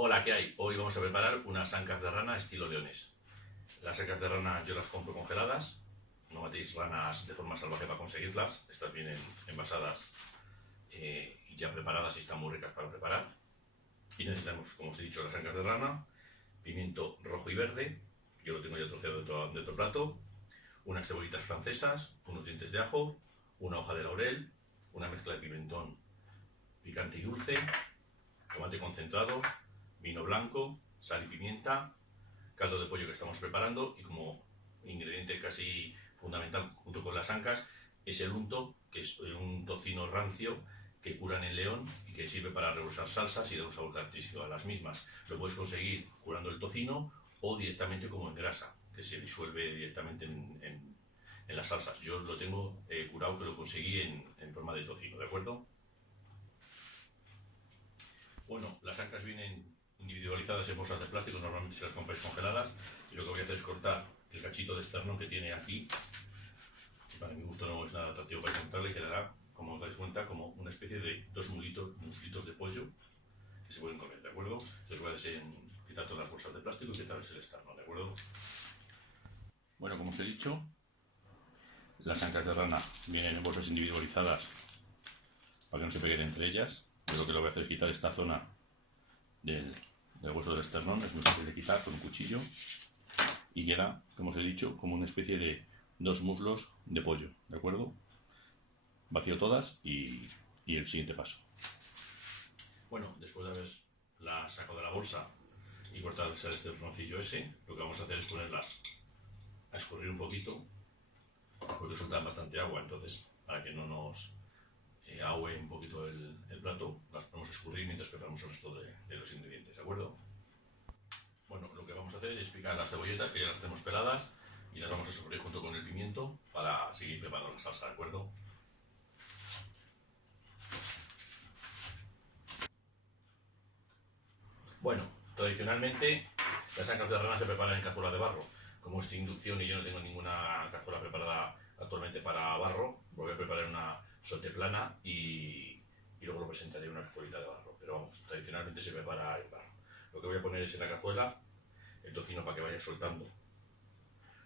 Hola, ¿qué hay? Hoy vamos a preparar unas ancas de rana estilo leones. Las ancas de rana yo las compro congeladas. No matéis ranas de forma salvaje para conseguirlas. Estas vienen envasadas y ya preparadas y están muy ricas para preparar. Y necesitamos, como os he dicho, las ancas de rana, pimiento rojo y verde, yo lo tengo ya troceado de otro plato, unas cebollitas francesas, unos dientes de ajo, una hoja de laurel, una mezcla de pimentón picante y dulce, tomate concentrado, vino blanco, sal y pimienta, caldo de pollo que estamos preparando y como ingrediente casi fundamental junto con las ancas es el unto, que es un tocino rancio que curan en León y que sirve para rebozar salsas y dar un sabor característico a las mismas. Lo puedes conseguir curando el tocino o directamente como en grasa, que se disuelve directamente en las salsas. Yo lo tengo curado, que lo conseguí en forma de tocino, ¿de acuerdo? Bueno, las ancas vienen individualizadas en bolsas de plástico, normalmente si las compráis congeladas, y lo que voy a hacer es cortar el cachito de esternón que tiene aquí, que para mi gusto no es nada atractivo para contarle, quedará, como os dais cuenta, como una especie de dos muslitos de pollo que se pueden comer, ¿de acuerdo? Entonces voy a quitar todas las bolsas de plástico y quitarles el esternón, ¿de acuerdo? Bueno, como os he dicho, las ancas de rana vienen en bolsas individualizadas para que no se peguen entre ellas. Yo lo que voy a hacer es quitar esta zona del hueso del esternón, es muy fácil de quitar con un cuchillo y queda, como os he dicho, como una especie de dos muslos de pollo, ¿de acuerdo? Vacío todas y el siguiente paso. Bueno, después de haberlas sacado de la bolsa y cortarles el esternoncillo ese, lo que vamos a hacer es ponerlas a escurrir un poquito, porque sueltan bastante agua, entonces para que no nos ahue un poquito el plato, las podemos escurrir mientras preparamos el resto de los ingredientes, ¿de acuerdo? Bueno, lo que vamos a hacer es picar las cebolletas, que ya las tenemos peladas, y las vamos a sofreír junto con el pimiento para seguir preparando la salsa, ¿de acuerdo? Bueno, tradicionalmente las ancas de rana se preparan en cazuela de barro. Como es de inducción y yo no tengo ninguna cazuela preparada actualmente para barro, voy a preparar una soteplana y luego lo presentaré en una cazuelita de barro. Pero vamos, tradicionalmente se prepara en barro. Lo que voy a poner es en la cazuela el tocino para que vaya soltando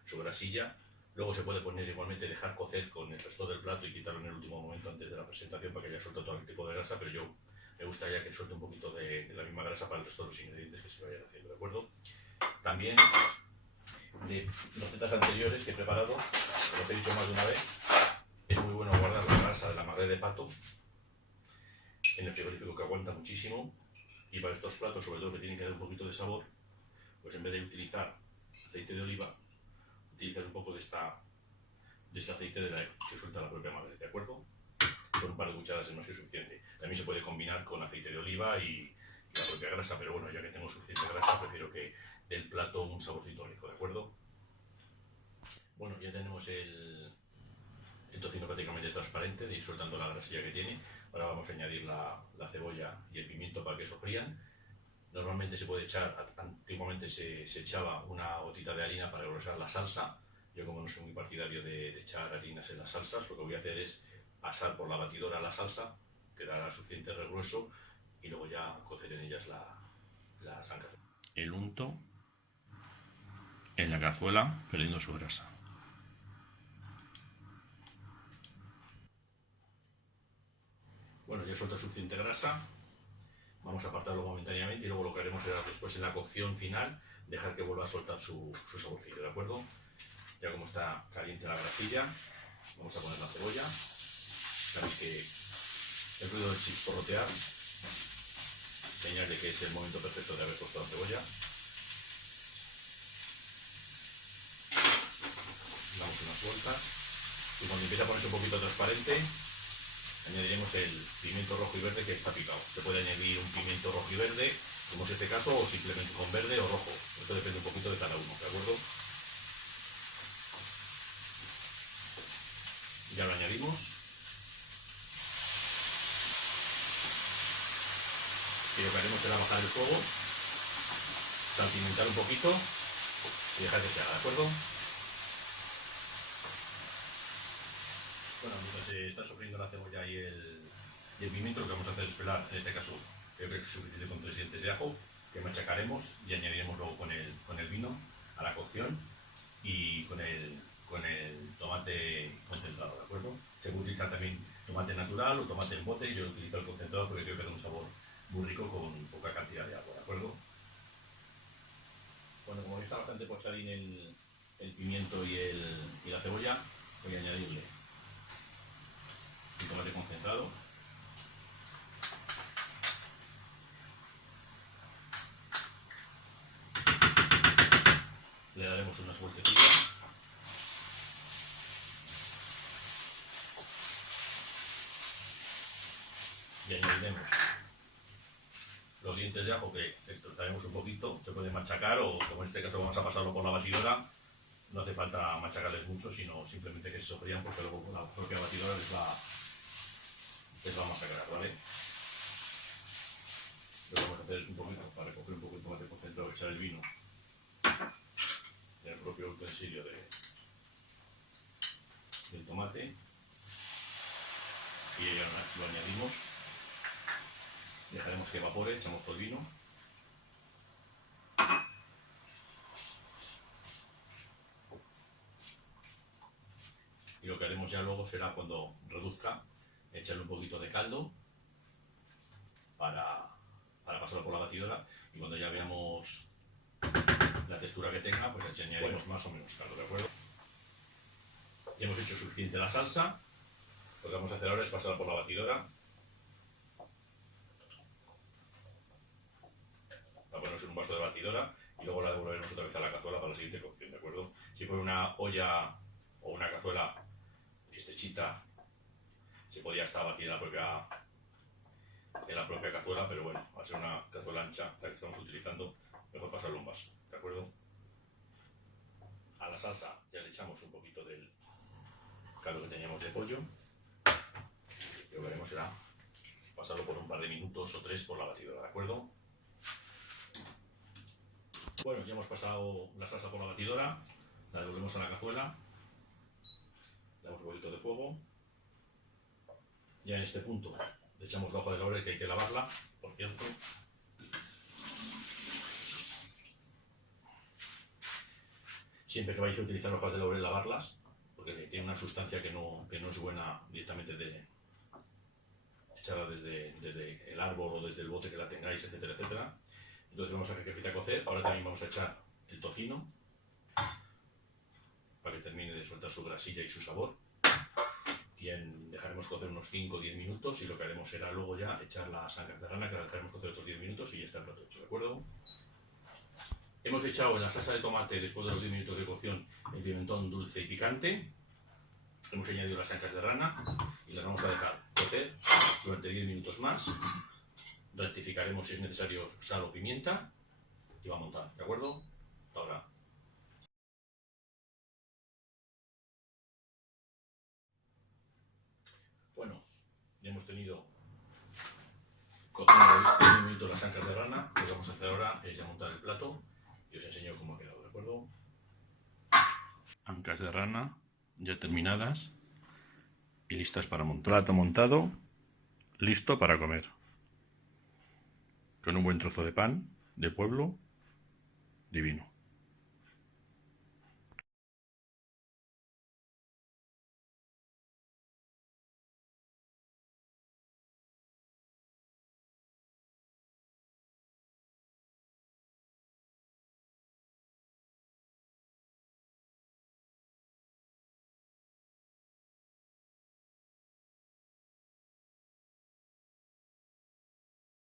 su grasilla. Luego se puede poner igualmente, dejar cocer con el resto del plato y quitarlo en el último momento antes de la presentación para que haya suelto todo el tipo de grasa, pero yo me gustaría que suelte un poquito de la misma grasa para el resto de los ingredientes que se vayan haciendo, ¿de acuerdo? También de recetas anteriores que he preparado, como os he dicho más de una vez, es muy bueno guardar la grasa de la magre de pato en el frigorífico, que aguanta muchísimo, y para estos platos, sobre todo que tienen que dar un poquito de sabor, pues en vez de utilizar aceite de oliva, utilizar un poco de este aceite que suelta la propia madre, ¿de acuerdo? Con un par de cucharadas es más que suficiente. También se puede combinar con aceite de oliva y la propia grasa, pero bueno, ya que tengo suficiente grasa, prefiero que dé el plato un saborcito rico, ¿de acuerdo? Bueno, ya tenemos el tocino prácticamente transparente, de ir soltando la grasilla que tiene. Ahora vamos a añadir la cebolla y el pimiento para que sofrían. Normalmente se puede echar, antiguamente se echaba una gotita de harina para engrosar la salsa. Yo, como no soy muy partidario de echar harinas en las salsas, lo que voy a hacer es pasar por la batidora la salsa, que dará suficiente regrueso, y luego ya cocer en ellas las ancas. El unto en la cazuela, perdiendo su grasa. Bueno, ya suelta suficiente grasa. Vamos a apartarlo momentáneamente y luego lo que haremos será después en la cocción final dejar que vuelva a soltar su saborcillo, ¿de acuerdo? Ya como está caliente la grasilla, vamos a poner la cebolla. Sabéis que el ruido del chisporrotear señal de que es el momento perfecto de haber puesto la cebolla. Damos unas vueltas y cuando empiece a ponerse un poquito transparente añadiremos el pimiento rojo y verde que está picado. Se puede añadir un pimiento rojo y verde, como es este caso, o simplemente con verde o rojo. Eso depende un poquito de cada uno, ¿de acuerdo? Ya lo añadimos. Y lo que haremos será bajar el fuego, salpimentar un poquito y dejar que se haga, ¿de acuerdo? Bueno, mientras se está sofriendo la cebolla y el pimiento, lo que vamos a hacer es pelar, en este caso, creo que es suficiente con 3 dientes de ajo. que machacaremos y añadiremos luego con el vino a la cocción y con el tomate concentrado, ¿de acuerdo? Se puede utilizar también tomate natural o tomate en bote. Yo utilizo el concentrado porque creo que da un sabor muy rico con poca cantidad de agua, ¿de acuerdo? Bueno, como está bastante pochadín el pimiento y la cebolla, voy a añadirle el tomate concentrado. Le daremos unas vueltecillas. Y añadiremos los dientes de ajo que destrozaremos un poquito. Se puede machacar o, como en este caso vamos a pasarlo por la batidora, no hace falta machacarles mucho, sino simplemente que se sofrían, porque luego la propia batidora les va a masacrar, ¿vale? Lo que vamos a hacer es un poquito, para recoger un poco el tomate concentrado, echar el vino en el propio utensilio del tomate y lo añadimos. Dejaremos que evapore, echamos todo el vino. Y lo que haremos ya luego será, cuando reduzca, echarle un poquito de caldo para pasarlo por la batidora, y cuando ya veamos la textura que tenga, pues le añadiremos más o menos caldo, ¿de acuerdo? Ya hemos hecho suficiente la salsa. Lo que vamos a hacer ahora es pasarla por la batidora. La ponemos en un vaso de batidora y luego la devolveremos otra vez a la cazuela para la siguiente cocción, ¿de acuerdo? Si fuera una olla o una cazuela estrechita, se podía hasta batir en la propia cazuela, pero bueno, al ser una cazuela ancha la que estamos utilizando, mejor pasarlo en un vaso, ¿de acuerdo? A la salsa ya le echamos un poquito del caldo que teníamos de pollo. Y lo que haremos será pasarlo por un par de minutos o 3 por la batidora, ¿de acuerdo? Bueno, ya hemos pasado la salsa por la batidora, la devolvemos a la cazuela, le damos un poquito de fuego. Ya en este punto le echamos la hoja de laurel, que hay que lavarla, por cierto. Siempre que vais a utilizar hojas de laurel, lavarlas, porque tiene una sustancia que no es buena directamente echarla desde el árbol o desde el bote que la tengáis, etcétera, etcétera. Entonces vamos a dejar que empiece a cocer. Ahora también vamos a echar el tocino para que termine de soltar su grasilla y su sabor. Y dejaremos cocer unos 5 o 10 minutos, y lo que haremos será luego ya echar las ancas de rana, que la dejaremos cocer otros 10 minutos y ya está el plato hecho, ¿de acuerdo? Hemos echado en la salsa de tomate, después de los 10 minutos de cocción, el pimentón dulce y picante. Hemos añadido las ancas de rana y las vamos a dejar cocer durante 10 minutos más. Rectificaremos si es necesario sal o pimienta y va a montar, ¿de acuerdo? Hasta ahora. Bueno, ya hemos tenido cociendo 10 minutos las ancas de rana. Lo que vamos a hacer ahora es ya montar el plato y os enseño cómo ha quedado, ¿de acuerdo? Ancas de rana ya terminadas y listas para montar. Plato montado, listo para comer. Con un buen trozo de pan de pueblo, divino.